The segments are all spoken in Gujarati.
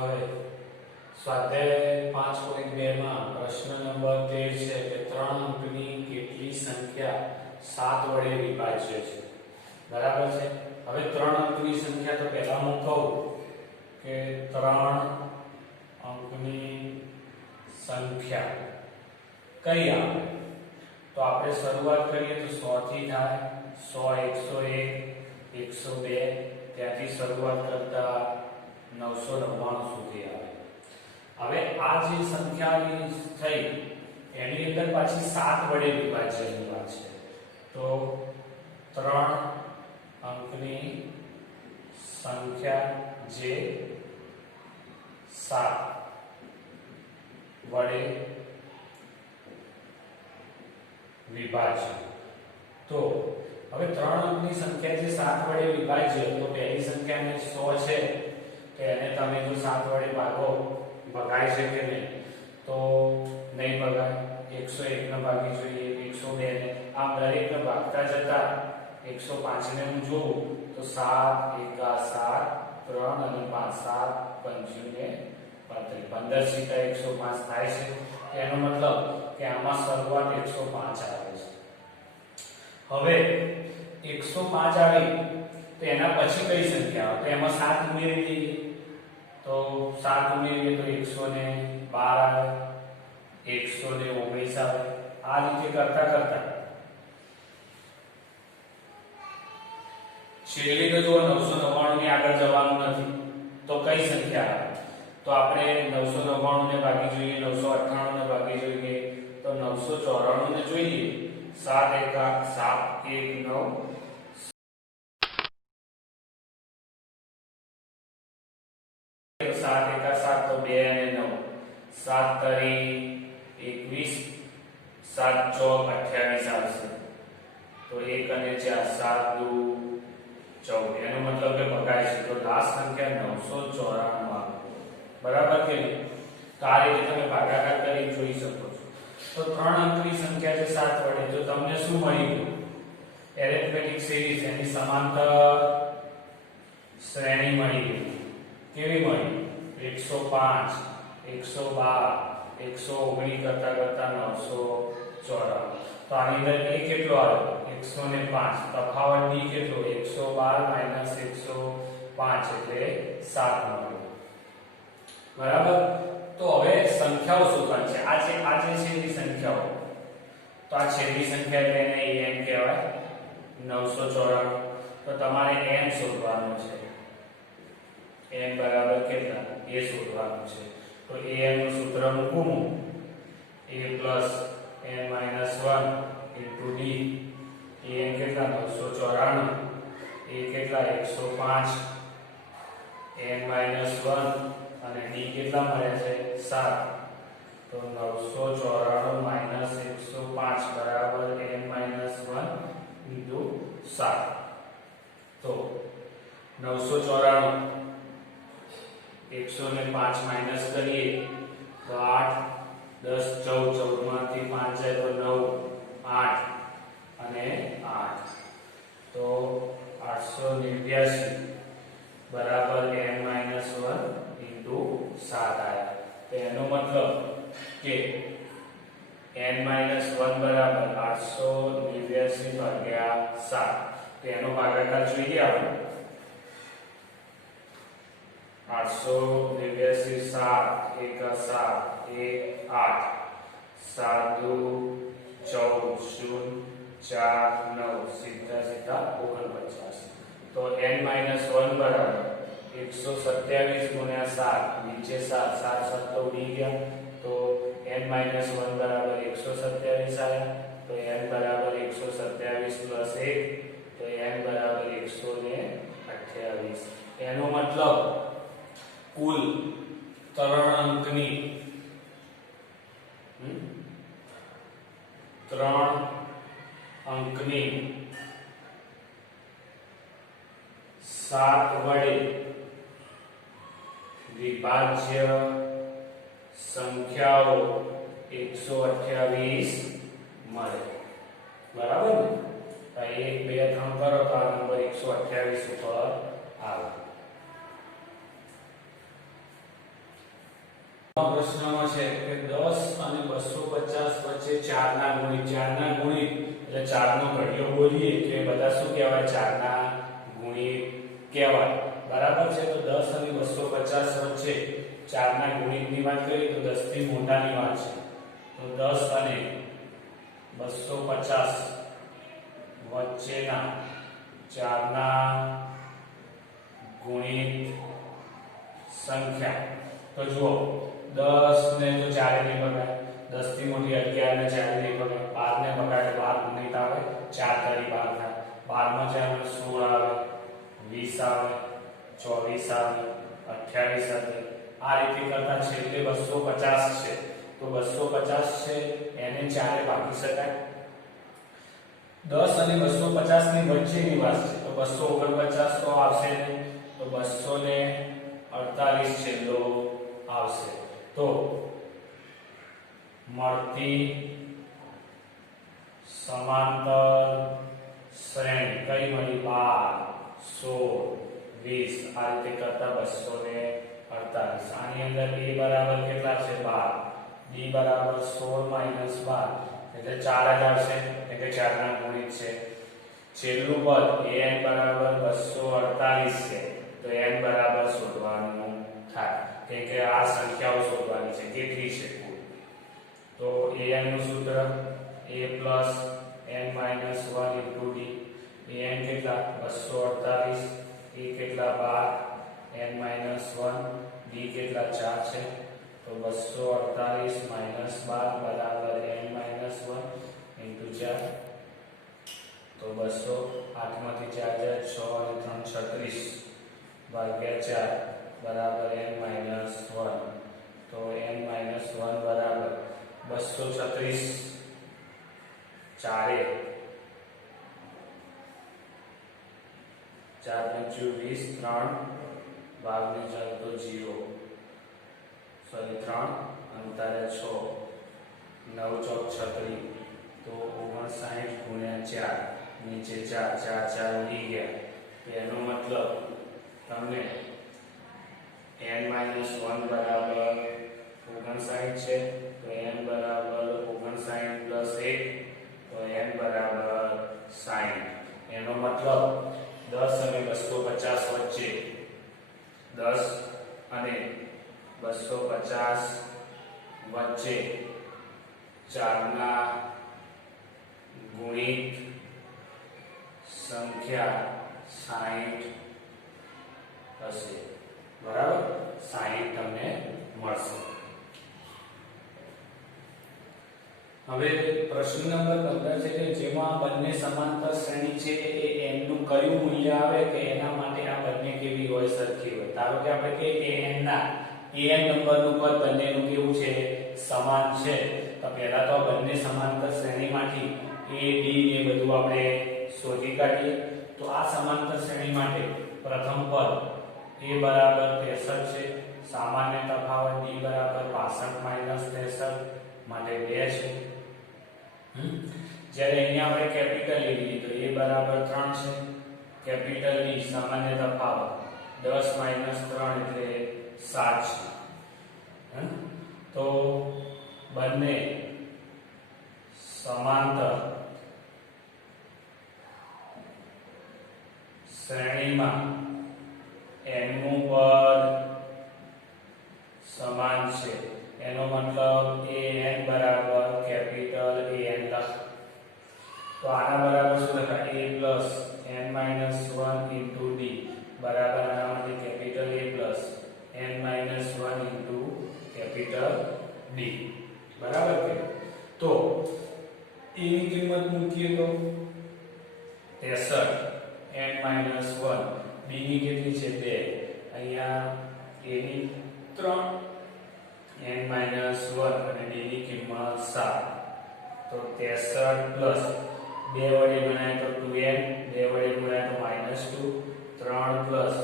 હવે સ્વાધ્યાય 5.2 માં પ્રશ્ન નંબર 13 છે કે 3 અંકની કેટલી સંખ્યા 7 વડે વિભાજ્ય છે. બરાબર છે. હવે 3 અંકની સંખ્યા તો પહેલા હું કહું કે 3 અંકની સંખ્યા કઈ આવે તો આપણે શરૂઆત કરીએ તો 100 થી થાય. 100, 101, 102 ત્યાંથી શરૂઆત કરતા 999 સુધી આવે. હવે આ જે સંખ્યાની થઈ એની અંદર પાછી 7 વડે વિભાજ્યની વાત છે. તો 3 અંકની સંખ્યા જે 7 વડે વિભાજ્ય. તો હવે 3 અંકની સંખ્યા જે 7 વડે વિભાજ્ય તો પહેલી સંખ્યાને 100 છે તો એને તમે જો 7 વડે ભાગો ભગાઈ છે કે નહીં તો નહીં ભગાય. 101 ને ભાગી જોઈએ, 102 ને, આમ દરેકને ભાગતા જતા 105 ને હું જોઉં તો 7 1 7 3 અને 5 7 25 ને 15 સીધા 105 થાય છે. એનો મતલબ કે આમાં શરૂઆત 105 આવે છે. હવે 105 આવી તો એના પછી કઈ સંખ્યા આવે તો એમાં 7 ઉમેરી દઈએ તો 7 ઉમેરીએ તો 112 આવે, 119 આવે. આ રીતે કરતા કરતા છેલ્લી તો જો 999 ની આગળ જવાનું નથી તો કઈ સંખ્યા આવે તો આપણે 999 ને ભાગી જોઈએ, 998 ને ભાગી જોઈએ તો 994 ને જોઈએ. 7 1 7 1 9 7 1 7 તો 2 અને 9 7 તરી 21 7 ચોક 28 આવશે તો 1 અને 4 7 2 14. એનો મતલબ કે ભગાય છે તો લાસ્ટ સંખ્યા 994 આવે. બરાબર કે નહીં? તો આ રીતે તમે ભાગાકાર કરી જોઈ શકો છો. તો 3 અંકની સંખ્યા છે 7 વડે તો તમને શું મળી ગયું? એરિથમેટિક સિરીઝ એની સમાંતર શ્રેણી મળી ગઈ. કેવી મળી? 105 112 119 કરતા કરતા 994. તો આની અંદર a કેટલો આવ્યો? 105. તફાવત d કેટલો? 112 105 એટલે 7 મળ્યો. બરાબર. તો હવે સંખ્યાઓ શોધવાની છે. આ જે છે એ સંખ્યાઓ. તો આ છેલ્લી સંખ્યા એટલે એને n કહેવાય 994. તો તમારે n શોધવાનું છે. n બરાબર કેટલા? a શોધવાનું છે. તો a નું સૂત્ર મૂકું a n - 1 * d. a n કેટલા? 994. a કેટલા? 105. n - 1 અને d કેટલા મળે છે? 7. તો 994 - 105 બરાબર n - 1 * 7. તો 994 105 માઈનસ કરીએ તો 8 10 14 14 માંથી 5 જાય તો 9 8 અને 8 તો 889 બરાબર n - 1 * 7 આયા. તો એનો મતલબ કે n - 1 બરાબર 889 ભાગ્યા 7. તો એનો ભાગાકાર જોઈએ આપણે 889 7 1 7 1 8 7 2 14 0 4 9 સીધા સીધા 49. તો n - 1 બરાબર 127 ગુણ્યા 7 નીચે 7 7 7 તો ઉડી ગયા તો n - 1 બરાબર 127 આયા. તો n બરાબર 127 + 1 તો n બરાબર 128. એનો મતલબ કુલ 3 અંકની 7 વડે વિભાજ્ય સંખ્યાઓ 128 મળે. બરાબર ને? 1 2 3 કરો તો આ નંબર 128 ઉપર આવે. પ્રશ્નમાં છે કે 10 અને 250 વચ્ચે 4 ના ગુણિત એટલે 4 નો ઘડિયો બોલીએ તો એ બધા શું કહેવાય? 4 ના ગુણિત કહેવાય. બરાબર છે. તો 10 અને 250 વચ્ચે 4 ના ગુણિતની વાત કરીએ તો 10 થી મોટાની વાત છે. તો 10 અને 250 વચ્ચેના 4 ના ગુણિત સંખ્યા. તો જુઓ 10 ને તો 4 ને ભગાય, 10 થી મોટી 11 ને 4 ને ભગાય, 12 ને ભગાય 12 ગુણિત આવે 4 તારી 12 થાય, 12 માં 4 ને 16 આવે, 20 આવે, 24 આવે, 28 આવે. આ રીતે કરતા છેલ્લે 250 છે. તો 250 છે એને 4 એ ભાગી શકાય. 10 અને 250 ની વચ્ચેની વાત છે તો 249 તો આવશે નહીં, તો 248 છેલ્લો આવશે. તો મળતી સમાંતર શ્રેણી કઈ મળી? 12, 16, 20. આ રીતે કરતા 248. આની અંદર a બરાબર કેટલા છે? 12. b બરાબર 16 - 12 એટલે 4 જ આવશે, એટલે 4 ના ગુણિત છે. છેલ્લું પદ an બરાબર 248 છે તો n બરાબર શોધવાનું થાય, કેમ કે આ સંખ્યાઓ શોધવાની છે કેટલી છે કુલ. તો an નું સૂત્ર a + n - 1 * d. an કેટલા? 248. a કેટલા? 12. n - 1. d કેટલા? 4 છે. તો 248 - 12 બરાબર n - 1 * 4. તો 200 8 માંથી 4 જાય 6 અને 3 36 ભાગ્યા 4 બરાબર n - 1. તો n - 1 બરાબર 236. 4 4 × 20 3 ભાગને ચાલ તો 0 સોરી 3 અને તારે 6 9 × 36 તો 59 × 4 નીચે 4 4 4 ઉડી ગયા. તો એનો મતલબ તમને n - 1 બરાબર 59 છે. તો n બરાબર 59 + 1 તો n બરાબર 60. એનો મતલબ 10 અને 250 વચ્ચે 10 અને 250 વચ્ચે 4 ના ગુણિત સંખ્યા 60 હશે. બરાબર, 60 તમને મળશે. હવે પ્રશ્ન નંબર 15 છે કે જેમાં બંને સમાંતર શ્રેણી છે એ n નું કયું મૂલ્ય આવે કે એના માટે આ બંને કેવી હોય? સરખી હોય. ધારો કે આપણે કહીએ કે n ના an નંબરનું પદ બંનેનું કેવું છે? સમાન છે. તો પહેલા તો બંને સમાંતર શ્રેણીમાંથી a b એ બધું આપણે શોધી કાઢીએ. તો આ સમાંતર શ્રેણી માટે પ્રથમ પદ a બરાબર 63 છે, સામાન્ય તફાવત b બરાબર 65 - 63 માટે 2 છે. જ્યારે અહીંયા આપણે કેપિટલ a લીધી તો a બરાબર 3 છે, કેપિટલ b સામાન્ય તફાવત 10 - 3 એટલે 7 છે. તો બંને સમાંતર શ્રેણીમાં n નું પદ સમાન છે. એનો મતલબ an બરાબર કેપિટલ an લખ. તો આના બરાબર શું લખાય? a + n - 1 * d બરાબર આના માટે capital a + n - 1 * capital d. બરાબર કે? તો a ની કિંમત મૂકીએ તો 63 n - 1, b ની કેટલી છે? 2. અહીંયા a ની 3 n - 1 અને d ની કિંમત 7. તો 63 પ્લસ 2 વડે ગુણાય તો 2n, 2 વડે ગુણાય તો -2, 3 પ્લસ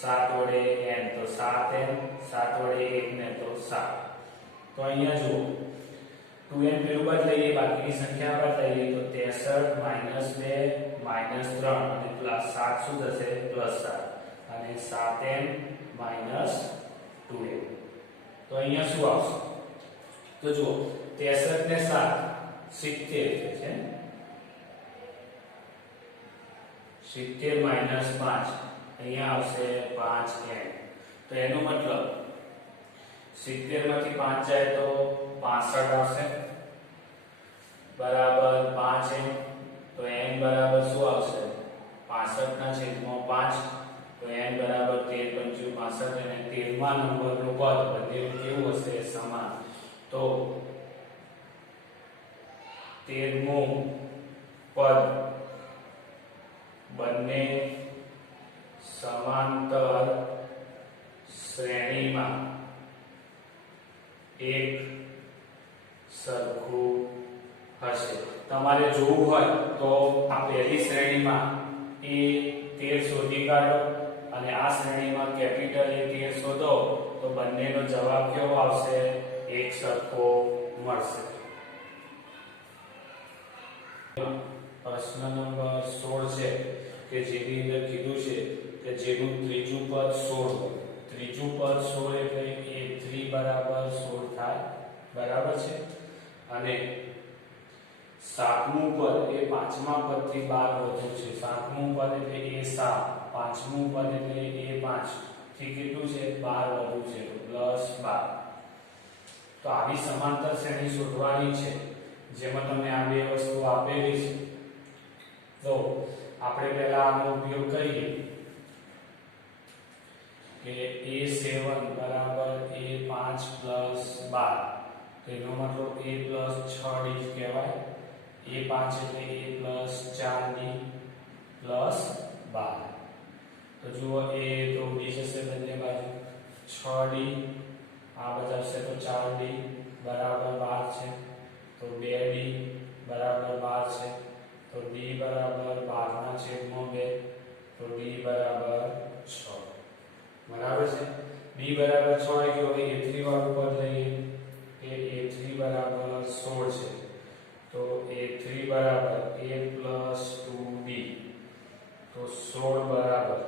7 વડે n તો 7n, 7 વડે 1 ને તો 7. તો અહીંયા જુઓ 2n પેલું બદલાઈએ બાકીની સંખ્યા બદલાઈએ તો 63 - 2 -3 અને પ્લસ 7 શું થશે? +7 અને 7n - 2n. તો તો અહીંયા શું આવશે? તો જુઓ 63 ને 7 70 છે, 70 માઈનસ 5 અહીંયા આવશે 5n. તો એનો મતલબ 70 માંથી 5 જાય તો 65 આવશે બરાબર 5n. તો n બરાબર શું આવશે? 65 ના છેદમાં 5. તો n બરાબર 13 × 5 = 65 અને 13મા નંબરનું પદ બંને કેવું હશે? સમાન. તો 13મું પદ બંને સમાંતર શ્રેણીમાં એક સરખું હશે. તમારે જોવું હોય તો આ પહેલી શ્રેણીમાં એ 13 શોધી કાઢો અને આ શ્રેણીમાં કેપિટલ એ 13 શોધો તો બંનેનો જવાબ કેવો આવશે? એક સરખો મળશે. પ્રશ્ન નંબર 16 છે કે જેની અંદર કીધું છે કે જેનું ત્રીજું પદ 16 હોય. ત્રીજું પદ 16 એટલે a3 બરાબર 16 થાય, બરાબર છે. અને સાતમું પદ એ પાંચમા પદથી 12 વધુ છે. સાતમું પદ એટલે a7, પાંચમું પદ એટલે a5 થી કેટલું છે? 12 વધુ છે, તો +12. તો આવી સમાંતર શ્રેણી શોધવાની છે જેમાં તમને આ બે વસ્તુ આપેલી છે. તો આપણે પહેલા આનો ઉપયોગ કરીએ કે a7 બરાબર a5 + 12. તેનો મતલબ a + 6d કહેવાય. a5 એટલે a + 4d + 12. તો જુઓ a તો ઉડી જશે બંને બાજુ, 6d આ બચાવશે તો 4d બરાબર 12 છે. તો 2d બરાબર 12 છે. તો d બરાબર 12 ના છેદમાં 2. તો d બરાબર 6. બરાબર છે. d બરાબર 6 આવી ગયો. હવે a3 વાળું પદ લઈએ કે a3 બરાબર 16 છે. તો a3 બરાબર a + 2d. તો 16 બરાબર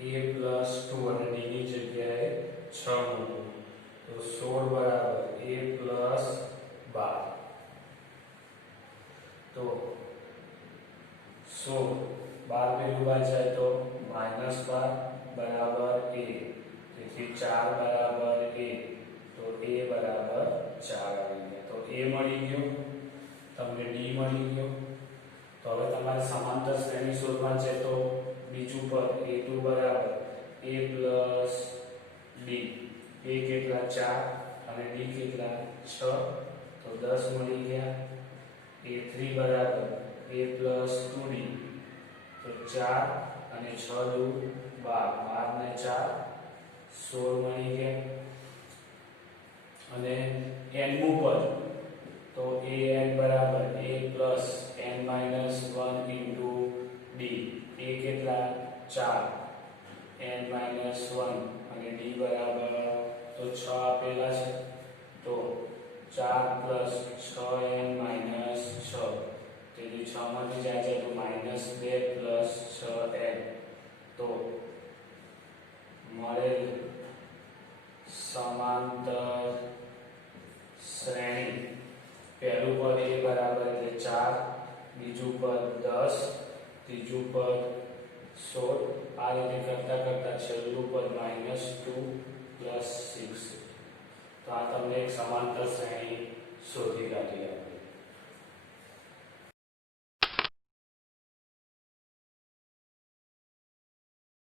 a + 2 અને d ની જગ્યાએ 6 મૂકો. તો 16 બરાબર a + 12. તો 16 12 પેલું બાદ જાય તો -12 બરાબર a. તેથી 4 બરાબર a. તો a બરાબર 4 આવી ગયા. તો a મળી ગયો, તમને d મળી ગયો. તો હવે તમારે સમાંતર શ્રેણી શોધવાની છે. તો બીજું પદ a2 બરાબર a + d. a કેટલા? 4 અને d કેટલા? 6. તો 10 મળી ગયા. a3 બરાબર a + 2d. તો 4 અને 6 દુ 12, 12 ને 4 16 મળી ગયા. અને n મું પદ તો an બરાબર a + n - 1 * d. a કેટલા? 4 n - 1 અને d બરાબર તો 6 આપેલા છે. તો 4 + 6n - 6. તેથી 6 માંથી જાય છે તો -2 + 6n. તો મળેલ સમાંતર શ્રેણી પહેલું પદ a બરાબર એટલે 4, બીજું પદ 10, ત્રીજું પદ 16. આ રીતે કરતા કરતા છેલ્લું પદ -2 + 6. તો આ તમને એક સમાંતર શ્રેણી શોધી